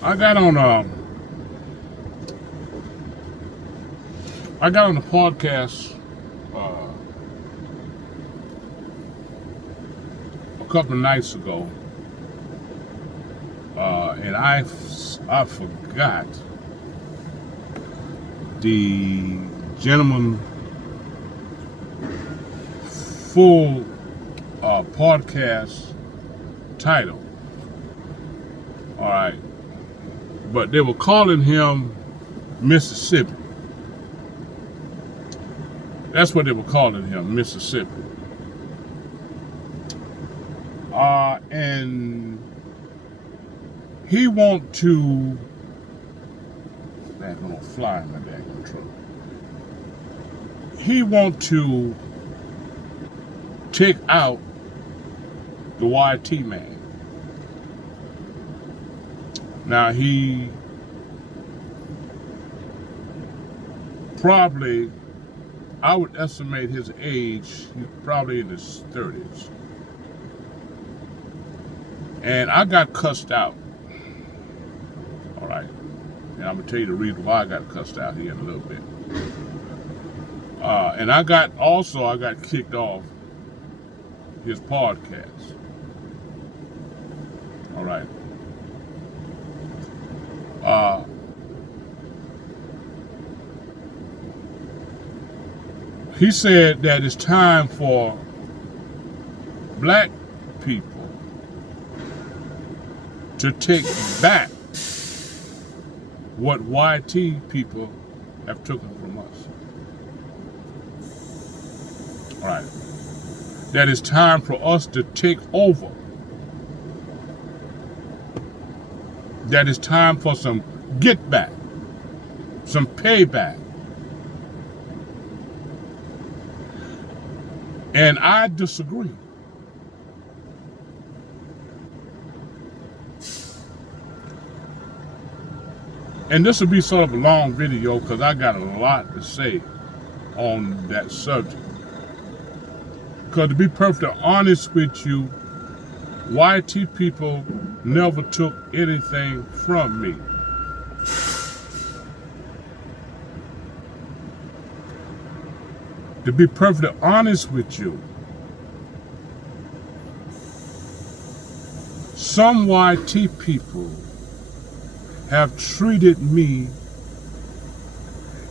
I got on I got on the podcast uh, a couple of nights ago, and I forgot the gentleman full podcast title. All right, but they were calling him Mississippi. That's what they were calling him, Mississippi. And he want to. Man, I'm gonna fly in my daggone truck. He want to take out the YT man. Now he probably, I would estimate his age, he's probably in his 30s. And I got cussed out. All right. And I'm going to tell you the reason why I got cussed out here in a little bit. And I got kicked off his podcast. All right. He said that it's time for black people to take back what YT people have taken from us. All right. That it's time for us to take over. That it's time for some get back, some payback. And I disagree. And this will be sort of a long video because I got a lot to say on that subject. Because to be perfectly honest with you, YT people never took anything from me. To be perfectly honest with you, some YT people have treated me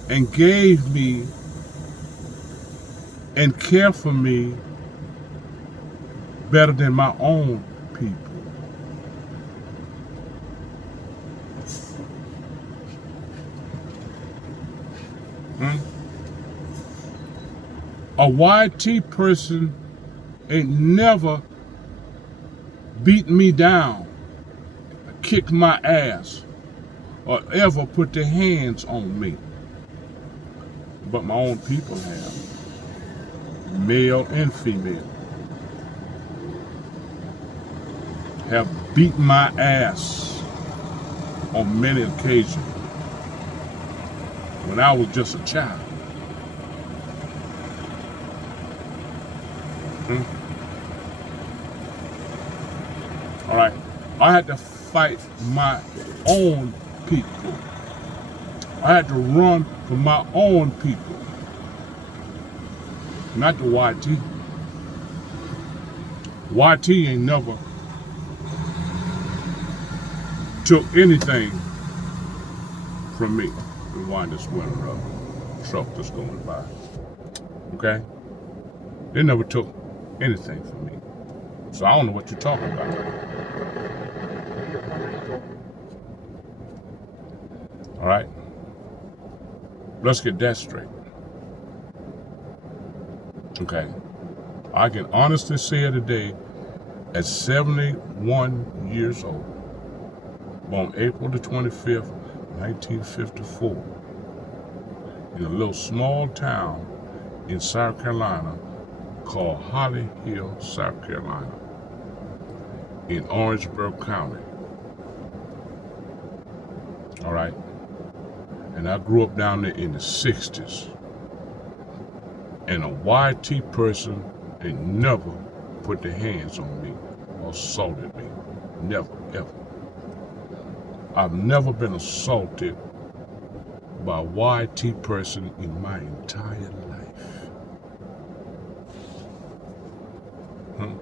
and gave me and care for me better than my own people. A YT person ain't never beat me down, kicked my ass, or ever put their hands on me. But my own people have, male and female, have beat my ass on many occasions when I was just a child. All right, I had to fight my own people. I had to run for my own people, not the YT. YT ain't never took anything from me. Rewind this winter truck that's going by. Okay? They never took anything from me. So I don't know what you're talking about. All right? Let's get that straight. Okay? I can honestly say today, at 71 years old, born April the 25th, 1954, in a little small town in South Carolina called Holly Hill, South Carolina, in Orangeburg County. All right? And I grew up down there in the 60s. And a YT person ain't never put their hands on me or assaulted me. Never, ever. I've never been assaulted by a YT person in my entire life. Huh?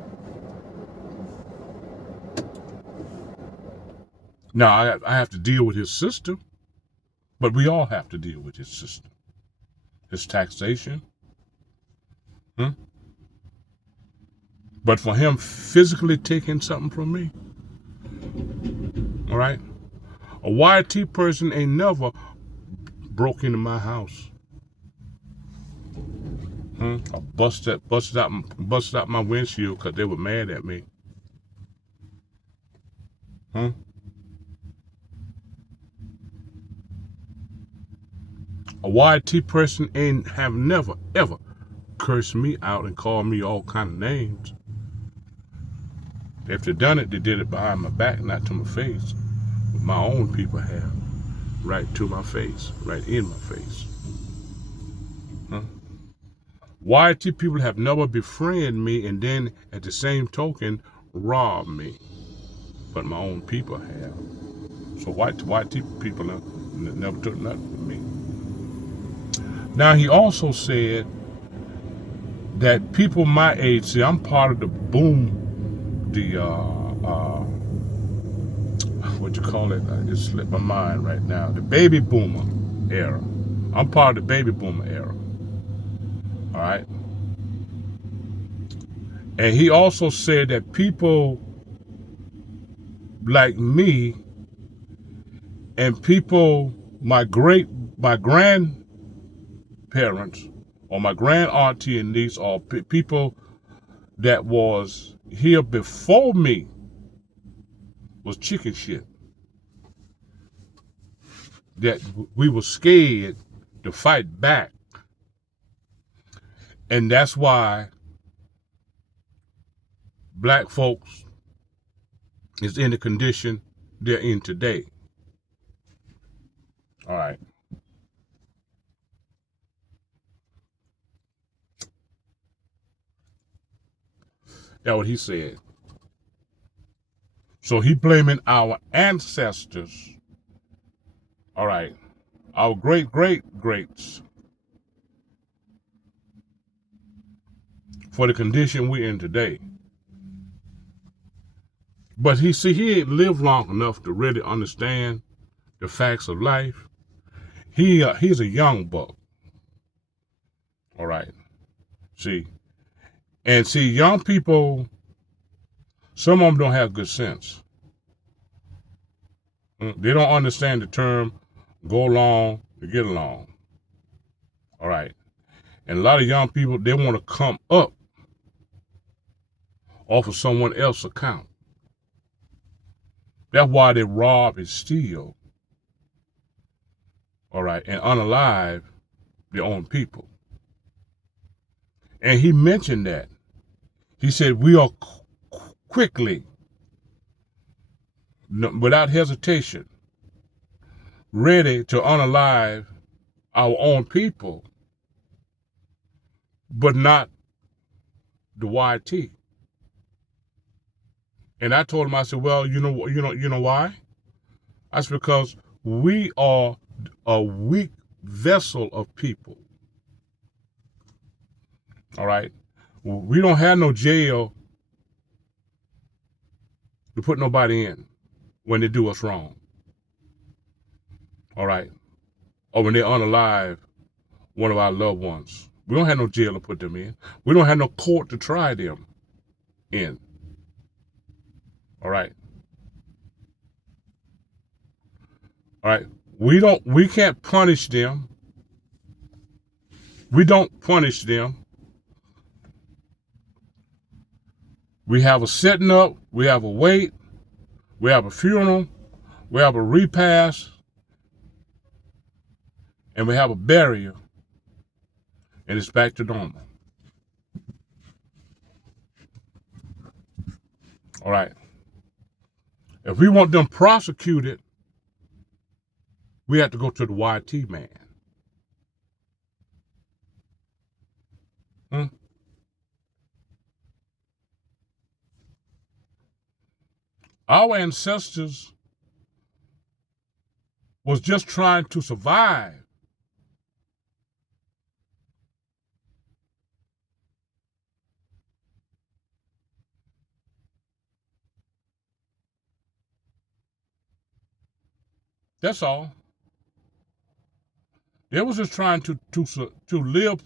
Now, I have to deal with his system, but we all have to deal with his system. His taxation. Huh? But for him physically taking something from me, all right? A YT person ain't never broke into my house. I busted out my windshield because they were mad at me. A YT person have never ever cursed me out and called me all kind of names. If they done it, they did it behind my back, not to my face. My own people have, right to my face, right in my face. YT people have never befriended me and then at the same token robbed me, but my own people have. So YT people never took nothing from me. Now he also said that people my age, see, I'm part of the boom, what you call it? I just slipped my mind right now. The baby boomer era. I'm part of the baby boomer era. All right. And he also said that people like me and people, my grandparents or my grand auntie and niece or people that was here before me was chicken shit. That we were scared to fight back. And that's why black folks is in the condition they're in today. All right. That's what he said. So he blaming our ancestors. All right. Our greats for the condition we're in today. But he ain't lived long enough to really understand the facts of life. He's a young buck. All right. See, young people, some of them don't have good sense. They don't understand the term go along to get along. All right. And a lot of young people, they want to come up off of someone else's account. That's why they rob and steal. All right. And unalive their own people. And he mentioned that. He said, we are quickly, without hesitation, ready to unalive our own people, but not the YT. And I told him, I said, well, you know why? That's because we are a weak vessel of people. All right. We don't have no jail to put nobody in when they do us wrong. All right. Or when they unalive one of our loved ones. We don't have no jail to put them in. We don't have no court to try them in. All right. All right. We can't punish them. We don't punish them. We have a setting up, we have a wait, we have a funeral, we have a repast, and we have a burial, and it's back to normal. All right. If we want them prosecuted, we have to go to the YT man. Our ancestors was just trying to survive. That's all. They was just trying to live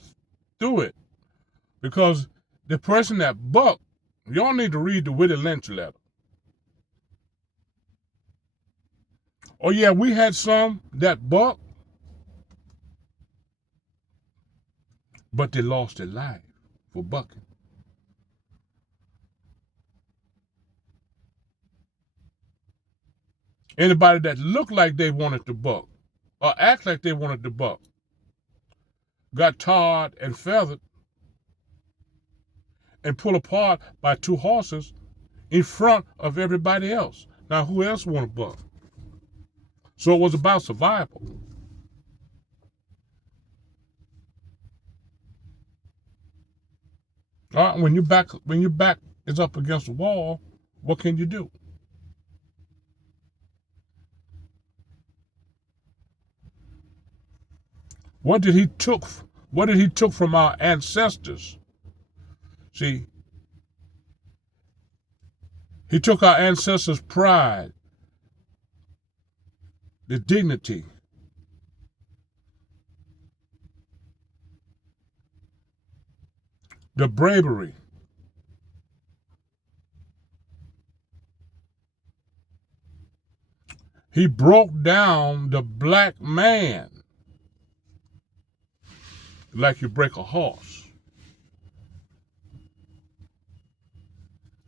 through it, because the person that bucked, y'all need to read the Willie Lynch letter. Oh yeah, we had some that bucked, but they lost their life for bucking. Anybody that looked like they wanted to buck or act like they wanted to buck got tarred and feathered and pulled apart by two horses in front of everybody else. Now, who else want to buck? So it was about survival. All right, when your back is up against the wall, what can you do? What did he took from our ancestors? See, he took our ancestors' pride, the dignity, the bravery. He broke down the black man like you break a horse.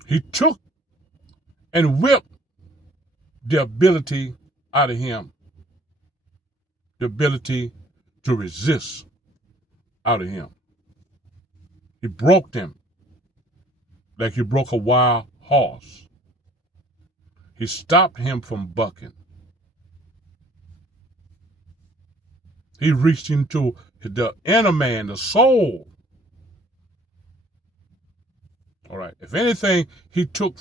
He took and whipped the ability out of him, the ability to resist out of him. He broke them like you broke a wild horse. He stopped him from bucking. He reached into the inner man, the soul. All right. If anything, he took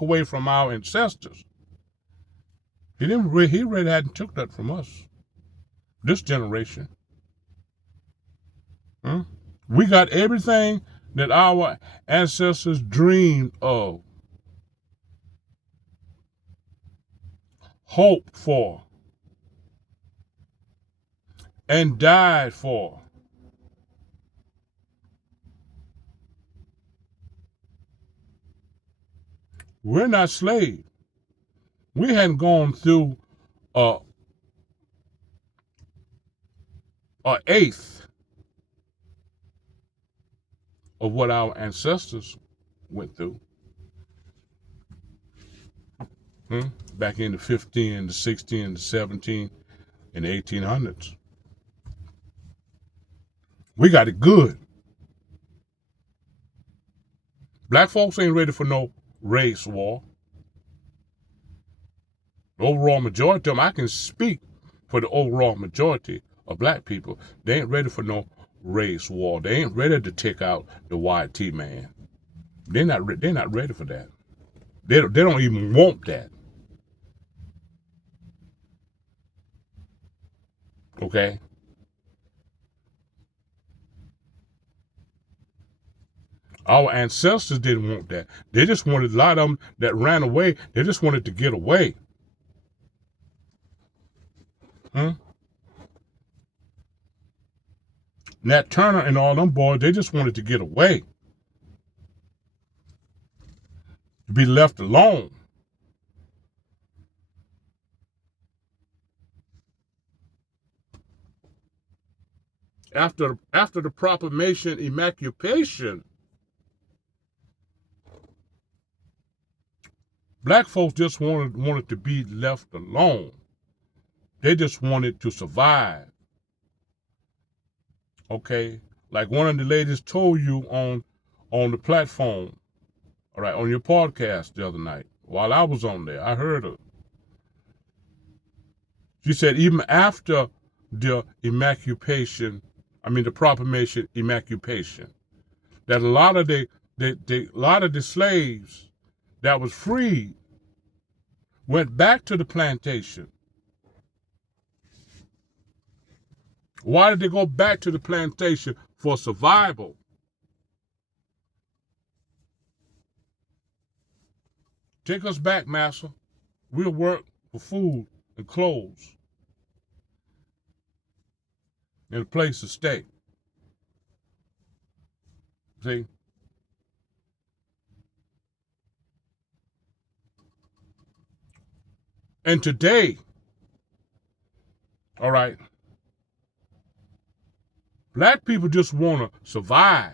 away from our ancestors. He really hadn't took that from us. This generation. We got everything that our ancestors dreamed of, hoped for, and died for. We're not slaves. We hadn't gone through an eighth of what our ancestors went through. Back in the 15, the 16, the 17, and the 1800s. We got it good. Black folks ain't ready for no race war. The overall majority of them, I can speak for the overall majority of black people. They ain't ready for no race war. They ain't ready to take out the YT man. They're not ready for that. They don't even want that. Okay? Our ancestors didn't want that. They just wanted, a lot of them that ran away, they just wanted to get away. Nat Turner and all them boys, they just wanted to get away. To be left alone. After the proclamation, emancipation, black folks just wanted to be left alone. They just wanted to survive. Okay? Like one of the ladies told you on the platform, all right, on your podcast the other night, while I was on there, I heard her. She said even after the proclamation, emancipation, that a lot of the slaves that was freed went back to the plantation Why did they go back to the plantation? For survival. Take us back, master. We'll work for food and clothes and a place to stay. See? And today, all right, black people just want to survive.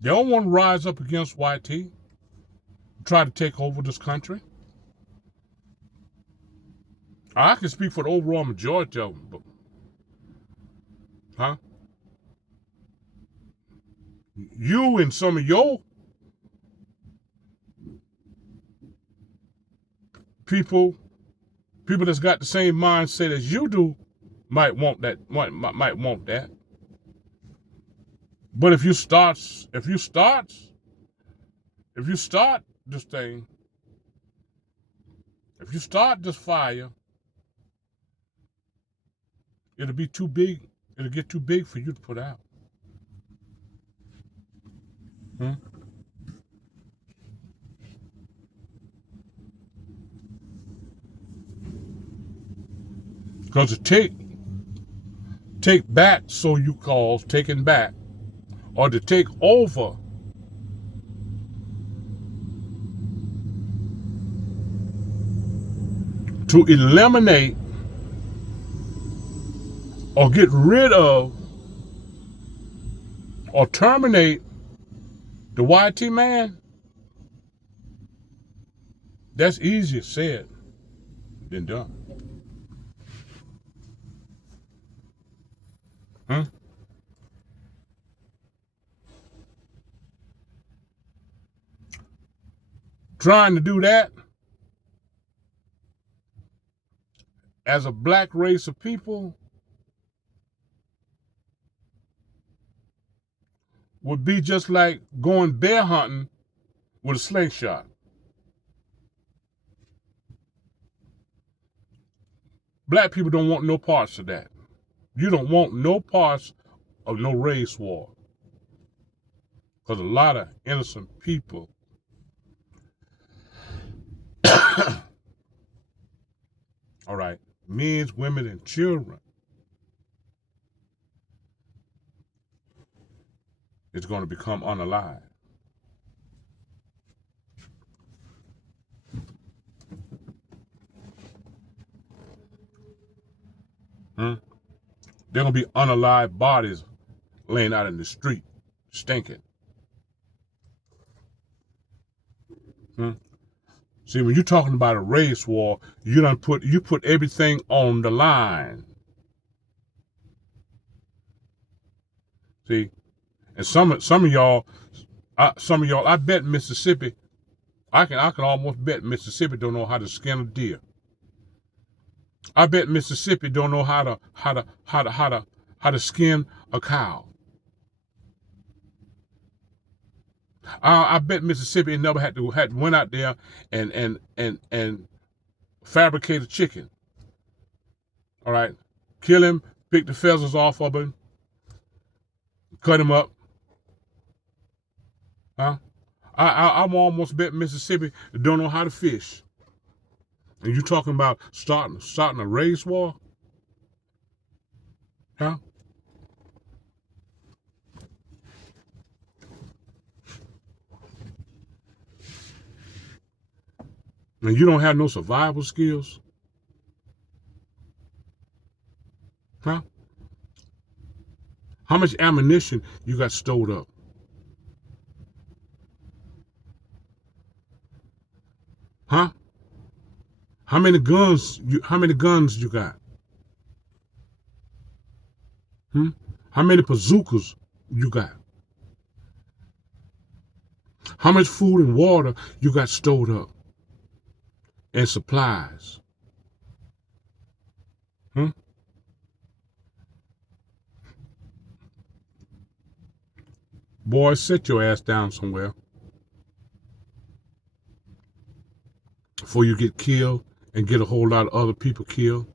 They don't want to rise up against YT, try to take over this country. I can speak for the overall majority of them, but, huh? You and some of your people that's got the same mindset as you do, might want that. Might want that. But if you start this thing, if you start this fire, it'll be too big. It'll get too big for you to put out. Because to take back, so you call taking back, or to take over, to eliminate or get rid of or terminate the YT man, that's easier said than done. Trying to do that as a black race of people would be just like going bear hunting with a slingshot. Black people don't want no parts of that. You don't want no parts of no race war. Because a lot of innocent people all right, men, women, and children, is going to become unalive. They're going to be unalive bodies laying out in the street, stinking. See, when you're talking about a race war, you put everything on the line. See, and some of y'all, I bet Mississippi, I can almost bet Mississippi don't know how to skin a deer. I bet Mississippi don't know how to skin a cow. I bet Mississippi never had went out there and fabricate a chicken. All right, kill him, pick the feathers off of him, cut him up. I'm almost bet Mississippi don't know how to fish. And you talking about starting a race war? Huh? And you don't have no survival skills? Huh? How much ammunition you got stored up? Huh? How many guns you got? How many bazookas you got? How much food and water you got stored up? And supplies? Boy, sit your ass down somewhere. before you get killed and get a whole lot of other people killed.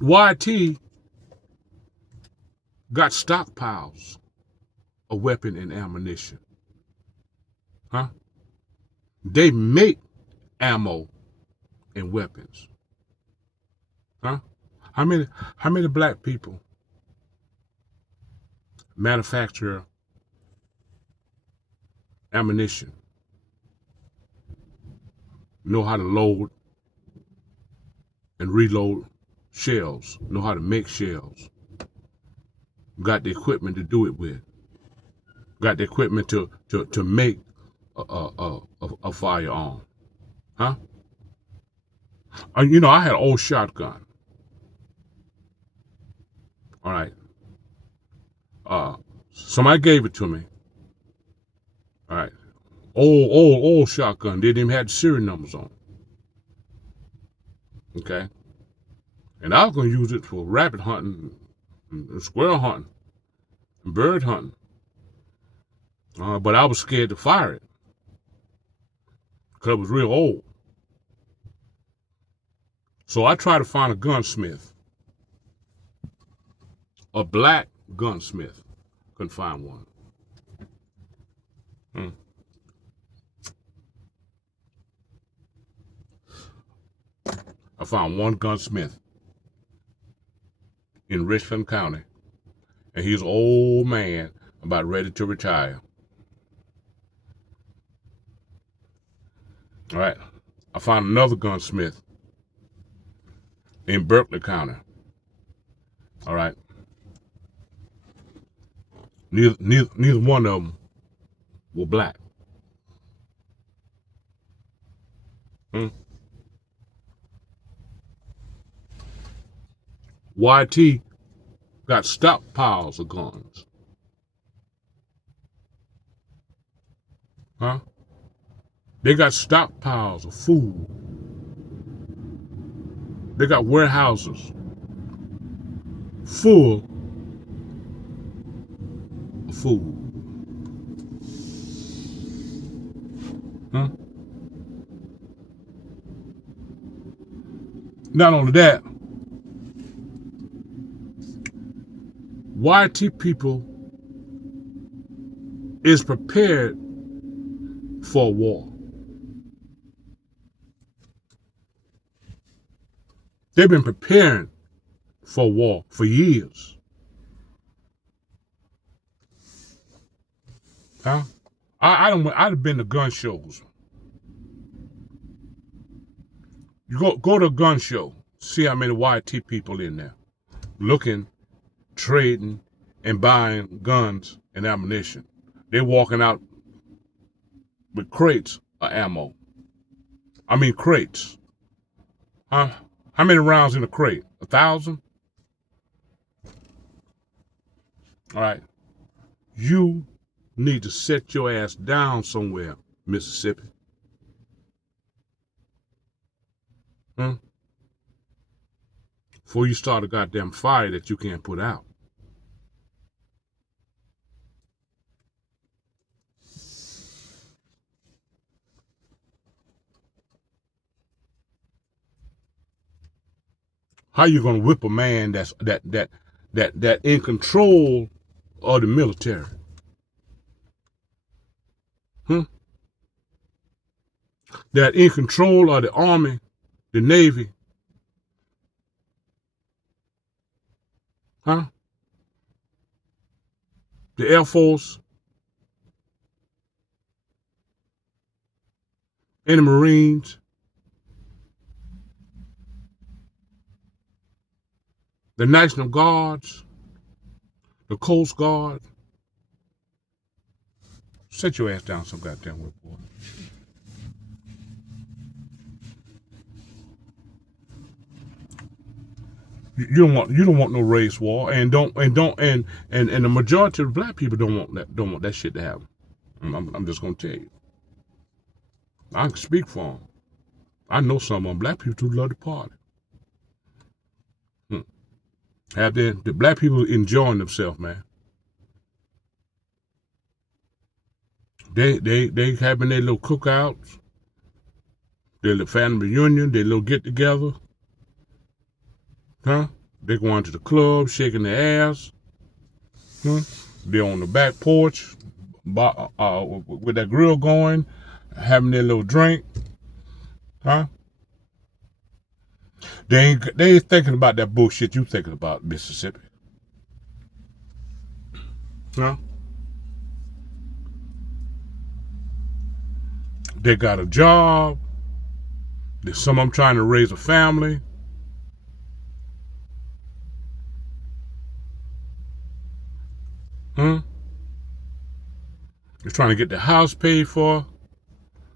YT got stockpiles of weapon and ammunition. Huh? They make ammo and weapons. Huh? How many black people manufacture ammunition, know how to load and reload shells, know how to make shells, got the equipment to do it with, got the equipment to make a firearm? Huh? You know, I had an old shotgun. All right. Somebody gave it to me. All right. Old shotgun. They didn't even have the serial numbers on. Okay. And I was going to use it for rabbit hunting, and squirrel hunting, and bird hunting. But I was scared to fire it because it was real old. So I tried to find a gunsmith, a black gunsmith. Couldn't find one. I found one gunsmith in Richland County, and he's an old man about ready to retire. All right. I found another gunsmith in Berkeley County. All right. Neither one of them were black. YT got stockpiles of guns. Huh? They got stockpiles of food. They got warehouses full of food. Huh? Not only that, YT people is prepared for a war. They've been preparing for war for years. Huh? I've been to gun shows. You go to a gun show, see how many YT people in there, looking, trading, and buying guns and ammunition. They're walking out with crates of ammo. I mean crates. Huh? How many rounds in a crate? 1,000? All right. You need to set your ass down somewhere, Mississippi. Before you start a goddamn fire that you can't put out. How you gonna whip a man that's that in control of the military? That in control of the Army, the Navy, the Air Force, and the Marines, the National Guards, the Coast Guard. Set your ass down some goddamn way, boy. You don't want no race war, and the majority of black people don't want that shit to happen. I'm just gonna tell you. I can speak for them. I know some of them black people who love the party. Have the black people enjoying themselves, man. They having their little cookouts, their little family reunion, their little get together, huh? They going to the club, shaking their ass, huh? They on the back porch, with that grill going, having their little drink, huh? They ain't thinking about that bullshit you thinking about, Mississippi, huh? They got a job. Some of them trying to raise a family. Hmm? They're trying to get their house paid for,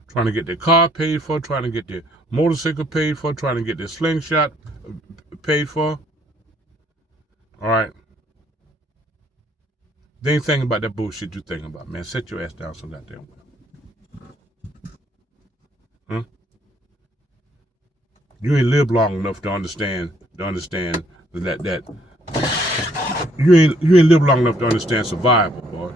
trying to get their car paid for, trying to get their motorcycle paid for, trying to get their slingshot paid for. All right. They ain't thinking about that bullshit you thinking about, man. Sit your ass down so goddamn well. Hmm? You ain't lived long enough to understand that you ain't lived long enough to understand survival, boy.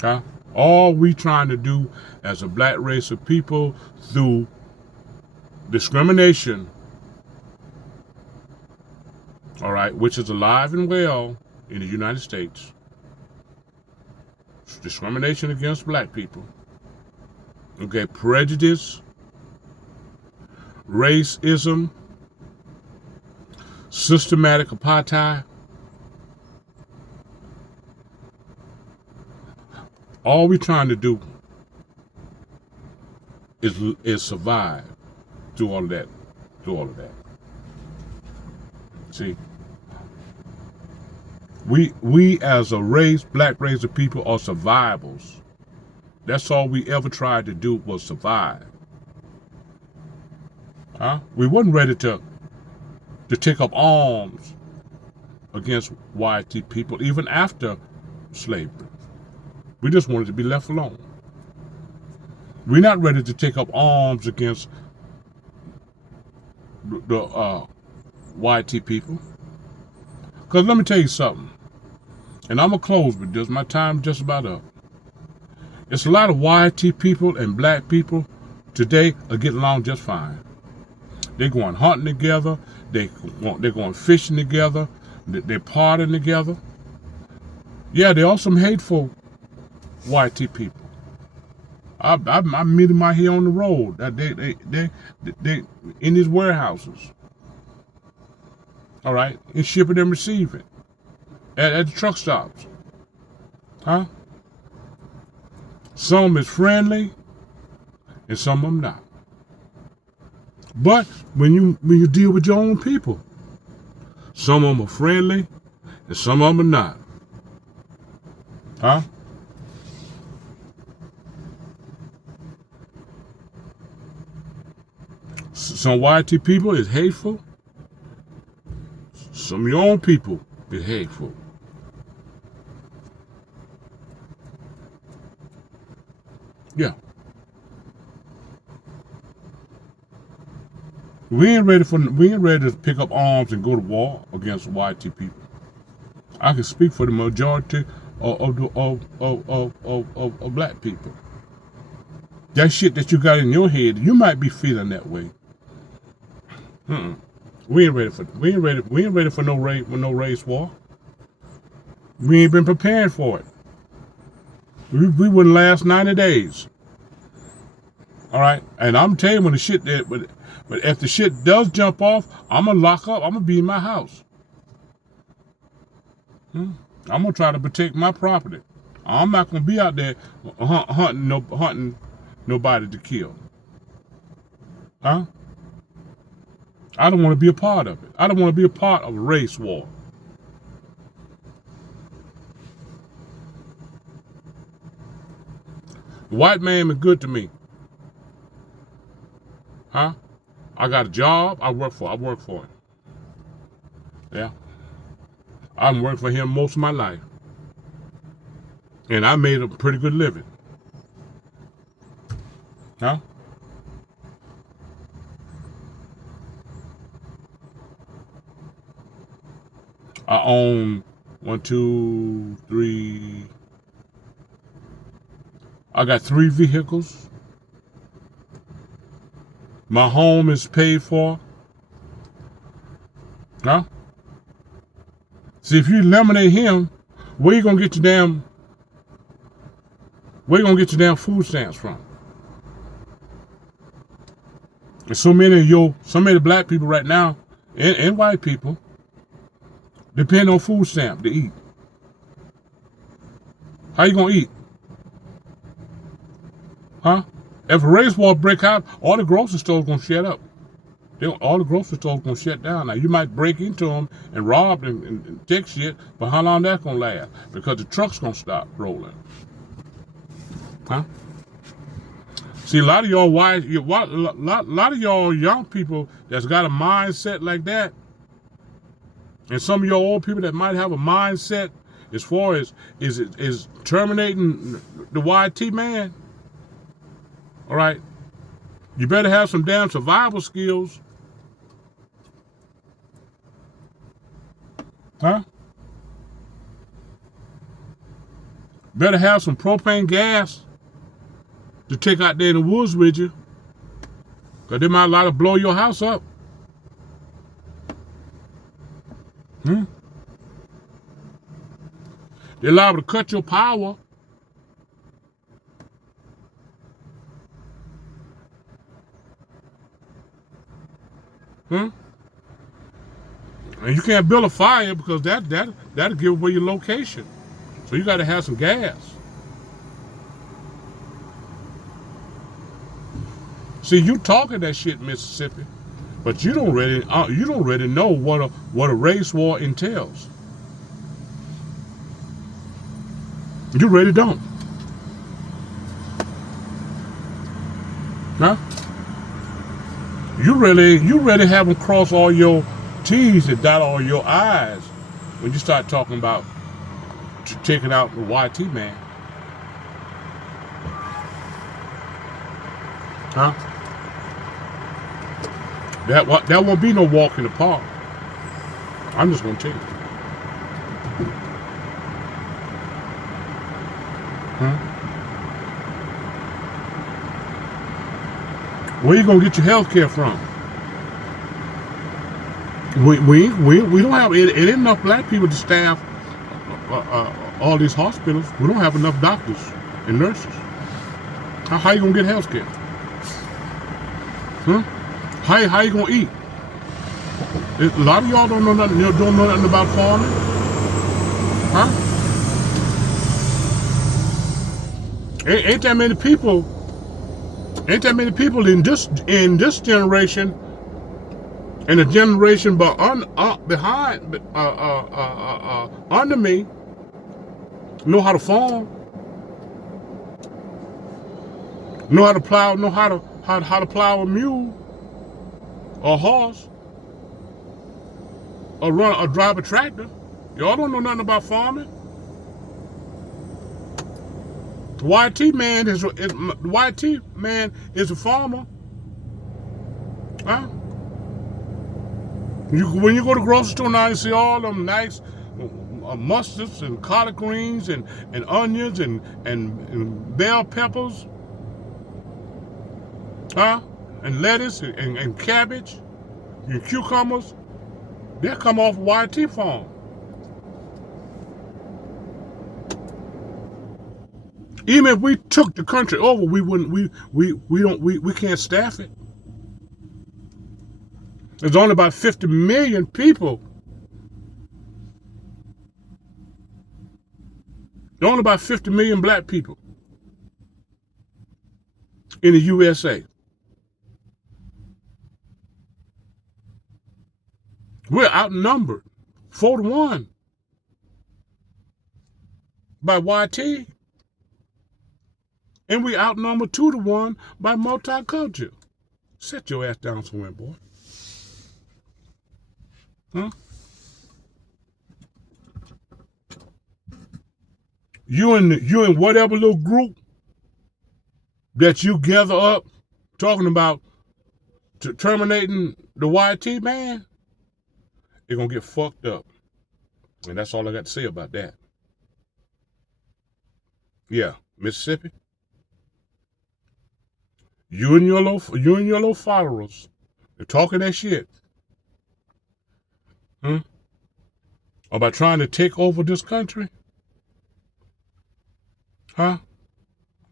Huh? All we trying to do as a black race of people through discrimination, all right, which is alive and well in the United States. Discrimination against black people. Okay, prejudice, racism, systematic apartheid. All we trying to do is survive through all of that. See, we as a race, black race of people, are survivors. That's all we ever tried to do was survive. Huh? We wasn't ready to take up arms against white people even after slavery. We just wanted to be left alone. We're not ready to take up arms against the white people. Because let me tell you something, and I'm going to close with this. My time's just about up. It's a lot of white people and black people today are getting along just fine. They're going hunting together. They're going fishing together. They're partying together. Yeah, there are some hateful white people. I meet them out here on the road. They in these warehouses. All right, and shipping and receiving at the truck stops. Huh? Some is friendly, and some of them not. But when you deal with your own people, some of them are friendly, and some of them are not. Huh? Some white people is hateful. Some of your own people is hateful. Yeah. We ain't ready to pick up arms and go to war against white people. I can speak for the majority of black people. That shit that you got in your head, you might be feeling that way. We ain't ready for no race war. We ain't been preparing for it. We wouldn't last 90 days. All right, and I'm telling you, when the shit that, but if the shit does jump off, I'm gonna lock up. I'm gonna be in my house. I'm gonna try to protect my property. I'm not gonna be out there hunting nobody to kill. Huh? I don't want to be a part of it. I don't want to be a part of a race war. The white man is good to me. Huh? I got a job. I work for him. Yeah. I've worked for him most of my life. And I made a pretty good living. Huh? I own 1, 2, 3, I got 3 vehicles. My home is paid for. Huh? See, if you eliminate him, where you gonna get your damn food stamps from? And so many black people right now, and white people, depend on food stamp to eat. How you gonna eat? Huh? If a race war break out, all the grocery stores gonna shut up. All the grocery stores gonna shut down. Now you might break into them and rob and take shit, but how long that's gonna last? Because the truck's gonna stop rolling. Huh? See, a lot of y'all lot of y'all young people that's got a mindset like that, and some of y'all old people that might have a mindset as far as is terminating the YT man. All right, you better have some damn survival skills. Huh? Better have some propane gas to take out there in the woods with you, because they might allow to blow your house up. They're liable to cut your power. And you can't build a fire because that'll give away your location. So you got to have some gas. See, you talking that shit, Mississippi, but you don't really know what a race war entails. You really don't. Huh? You really haven't crossed all your T's and dot all your I's when you start talking about taking out the YT man. Huh? That won't be no walk in the park. I'm just gonna tell you. Where you gonna get your health care from? We don't have it ain't enough black people to staff all these hospitals. We don't have enough doctors and nurses. How you gonna get health care? How you gonna eat? A lot of y'all don't know nothing about farming. Huh? Ain't that many people in this generation and the generation behind under me know how to farm, know how to plow, know how to plow a mule or a horse or drive a tractor. Y'all don't know nothing about farming. YT man is a farmer. Huh? When you go to the grocery store now, you see all them nice mustards and collard greens and onions and bell peppers. Huh? And lettuce and cabbage and cucumbers. They come off YT farm. Even if we took the country over, we can't staff it. There's only about 50 million people. There's only about 50 million black people in the USA. We're outnumbered 4-1 by YT. And we outnumbered 2-1 by multicultural. Set your ass down somewhere, boy. Huh? You in whatever little group that you gather up talking about terminating the YT man, you're gonna get fucked up. And that's all I got to say about that. Yeah, Mississippi. You and your little followers, they're talking that shit. About trying to take over this country.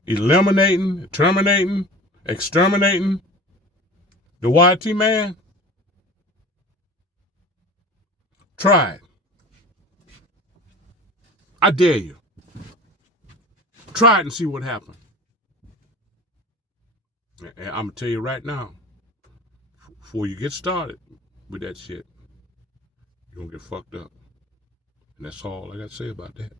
Eliminating, terminating, exterminating the YT man. Try it. I dare you. Try it and see what happens. And I'm going to tell you right now, before you get started with that shit, you're going to get fucked up. And that's all I got to say about that.